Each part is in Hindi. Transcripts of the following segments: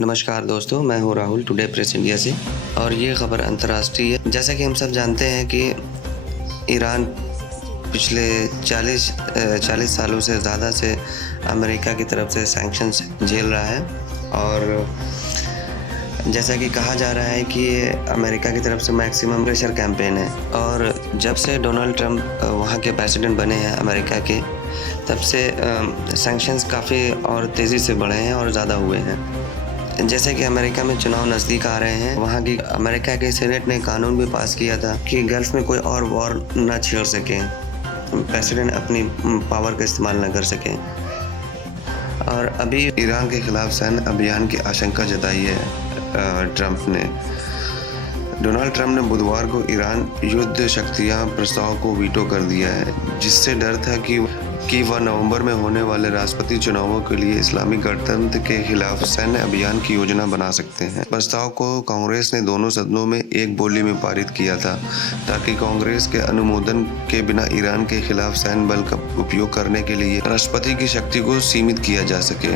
नमस्कार दोस्तों, मैं हूं राहुल टुडे प्रेस इंडिया से और ये खबर अंतर्राष्ट्रीय है। जैसा कि हम सब जानते हैं कि ईरान पिछले 40 सालों से ज़्यादा से अमेरिका की तरफ से सैंक्शंस झेल रहा है और जैसा कि कहा जा रहा है कि ये अमेरिका की तरफ से मैक्सिमम प्रेशर कैंपेन है। और जब से डोनाल्ड ट्रंप वहाँ के प्रेसिडेंट बने हैं अमेरिका के, तब से सैंक्शंस काफ़ी और तेज़ी से बढ़े हैं और ज़्यादा हुए हैं। जैसे कि अमेरिका में चुनाव नज़दीक आ रहे हैं, वहाँ की अमेरिका के सीनेट ने कानून भी पास किया था कि गल्फ में कोई और वॉर ना छेड़ सके, प्रेसिडेंट अपनी पावर का इस्तेमाल ना कर सकें। और अभी ईरान के खिलाफ सैन्य अभियान की आशंका जताई है ट्रंप ने। डोनाल्ड ट्रंप ने बुधवार को ईरान युद्ध शक्तियां प्रस्ताव को वीटो कर दिया है, जिससे डर था कि वह नवंबर में होने वाले राष्ट्रपति चुनावों के लिए इस्लामी गणतंत्र के खिलाफ सैन्य अभियान की योजना बना सकते हैं। प्रस्ताव को कांग्रेस ने दोनों सदनों में एक बोली में पारित किया था, ताकि कांग्रेस के अनुमोदन के बिना ईरान के खिलाफ सैन्य बल का उपयोग करने के लिए राष्ट्रपति की शक्ति को सीमित किया जा सके।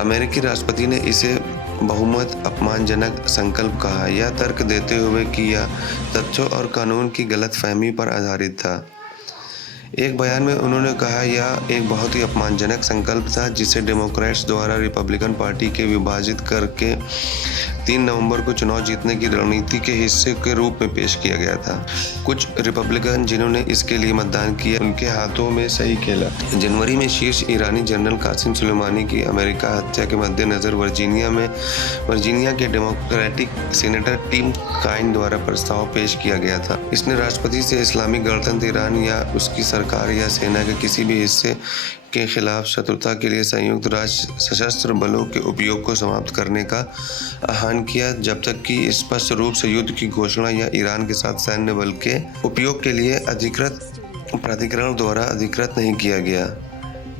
अमेरिकी राष्ट्रपति ने इसे बहुमत अपमानजनक संकल्प कहा। यह तर्क देते हुए कि यह तथ्यों और कानून की गलतफहमी पर आधारित था। एक बयान में उन्होंने कहा, यह एक बहुत ही अपमानजनक संकल्प था जिसे डेमोक्रेट्स द्वारा रिपब्लिकन पार्टी के विभाजित करके 3 नवंबर को चुनाव जीतने की रणनीति के हिस्से के रूप में पेश किया गया था। कुछ रिपब्लिकन जिन्होंने इसके लिए मतदान किया, उनके हाथों में सही खेला। जनवरी में शीर्ष ईरानी जनरल कासिम सुलेमानी की अमेरिका हत्या के मद्देनजर वर्जीनिया के डेमोक्रेटिक सीनेटर टिम काइन द्वारा प्रस्ताव पेश किया गया था। इसने राष्ट्रपति से इस्लामी गणतंत्र ईरान या उसकी सरकार या सेना के किसी भी हिस्से के खिलाफ शत्रुता के लिए संयुक्त राष्ट्र सशस्त्र बलों के उपयोग को समाप्त करने का आह्वान किया, जब तक कि स्पष्ट रूप से युद्ध की घोषणा या ईरान के साथ सैन्य बल के उपयोग के लिए अधिकृत प्राधिकरण द्वारा अधिकृत नहीं किया गया।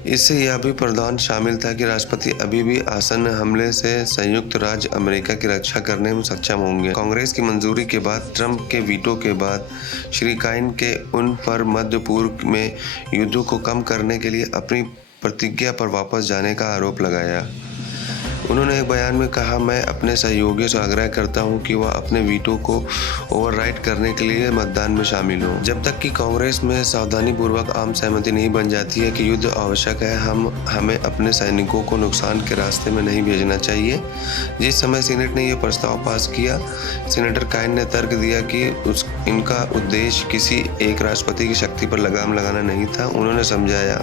इससे यह भी प्रावधान शामिल था कि राष्ट्रपति अभी भी आसन्न हमले से संयुक्त राज्य अमेरिका की रक्षा करने में सक्षम होंगे। कांग्रेस की मंजूरी के बाद ट्रंप के वीटो के बाद श्री काइन के उन पर मध्य पूर्व में युद्धों को कम करने के लिए अपनी प्रतिज्ञा पर वापस जाने का आरोप लगाया। उन्होंने एक बयान में कहा, मैं अपने सहयोगियों से आग्रह करता हूं कि वह अपने वीटो को ओवरराइड करने के लिए मतदान में शामिल हों। जब तक कि कांग्रेस में सावधानीपूर्वक आम सहमति नहीं बन जाती है कि युद्ध आवश्यक है, हमें अपने सैनिकों को नुकसान के रास्ते में नहीं भेजना चाहिए। जिस समय सीनेट ने यह प्रस्ताव पास किया, सीनेटर काइन ने तर्क दिया कि इनका उद्देश्य किसी एक राष्ट्रपति की शक्ति पर लगाम लगाना नहीं था। उन्होंने समझाया,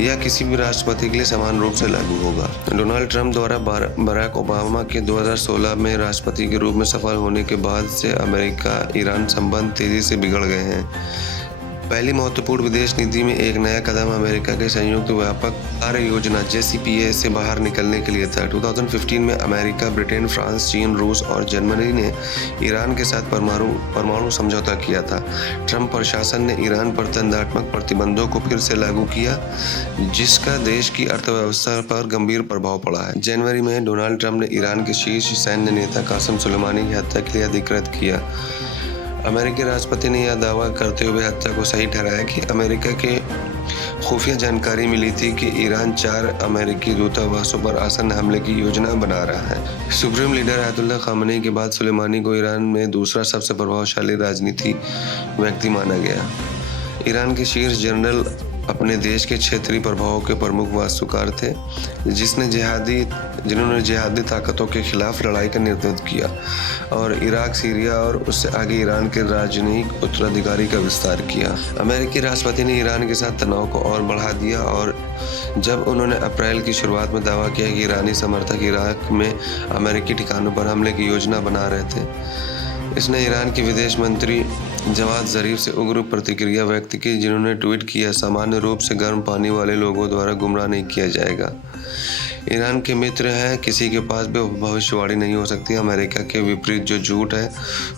यह किसी भी राष्ट्रपति के लिए समान रूप से लागू होगा। डोनाल्ड ट्रंप द्वारा बराक ओबामा के 2016 में राष्ट्रपति के रूप में सफल होने के बाद से अमेरिका ईरान संबंध तेजी से बिगड़ गए हैं। पहली महत्वपूर्ण विदेश नीति में एक नया कदम अमेरिका के संयुक्त व्यापक कार्य योजना JCPOA से बाहर निकलने के लिए था। 2015 में अमेरिका, ब्रिटेन, फ्रांस, चीन, रूस और जर्मनी ने ईरान के साथ परमाणु समझौता किया था। ट्रंप प्रशासन ने ईरान पर दंडात्मक प्रतिबंधों को फिर से लागू किया, जिसका देश की अर्थव्यवस्था पर गंभीर प्रभाव पड़ा है। जनवरी में डोनाल्ड ट्रंप ने ईरान के शीर्ष सैन्य नेता कासिम सुलेमानी की हत्या के लिए अधिकृत किया। अमेरिकी राष्ट्रपति ने यह दावा करते हुए हत्या को सही ठहराया कि अमेरिका के खुफिया जानकारी मिली थी कि ईरान 4 अमेरिकी दूतावासों पर आसन्न हमले की योजना बना रहा है। सुप्रीम लीडर अयातुल्लाह खामेनी के बाद सुलेमानी को ईरान में दूसरा सबसे प्रभावशाली राजनीतिक व्यक्ति माना गया। ईरान के शीर्ष जनरल अपने देश के क्षेत्रीय प्रभाव के प्रमुख वास्तुकार थे, जिन्होंने जिहादी ताकतों के खिलाफ लड़ाई का नेतृत्व किया और इराक, सीरिया और उससे आगे ईरान के राजनयिक उत्तराधिकारी का विस्तार किया। अमेरिकी राष्ट्रपति ने ईरान के साथ तनाव को और बढ़ा दिया और जब उन्होंने अप्रैल की शुरुआत में दावा किया कि ईरानी समर्थक इराक में अमेरिकी ठिकानों पर हमले की योजना बना रहे थे, इसने ईरान के विदेश मंत्री जवाद ज़रीफ से उग्र प्रतिक्रिया व्यक्त की, जिन्होंने ट्वीट किया, सामान्य रूप से गर्म पानी वाले लोगों द्वारा गुमराह नहीं किया जाएगा। ईरान के मित्र हैं, किसी के पास भी भविष्यवाणी नहीं हो सकती। अमेरिका के विपरीत जो झूठ है,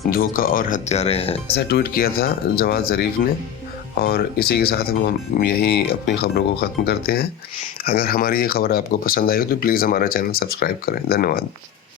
धोखा और हत्यारे हैं। ऐसा ट्वीट किया था जवाद ज़रीफ ने। और इसी के साथ हम यही अपनी खबरों को ख़त्म करते हैं। अगर हमारी ये खबर आपको पसंद आई हो तो प्लीज़ हमारा चैनल सब्सक्राइब करें। धन्यवाद।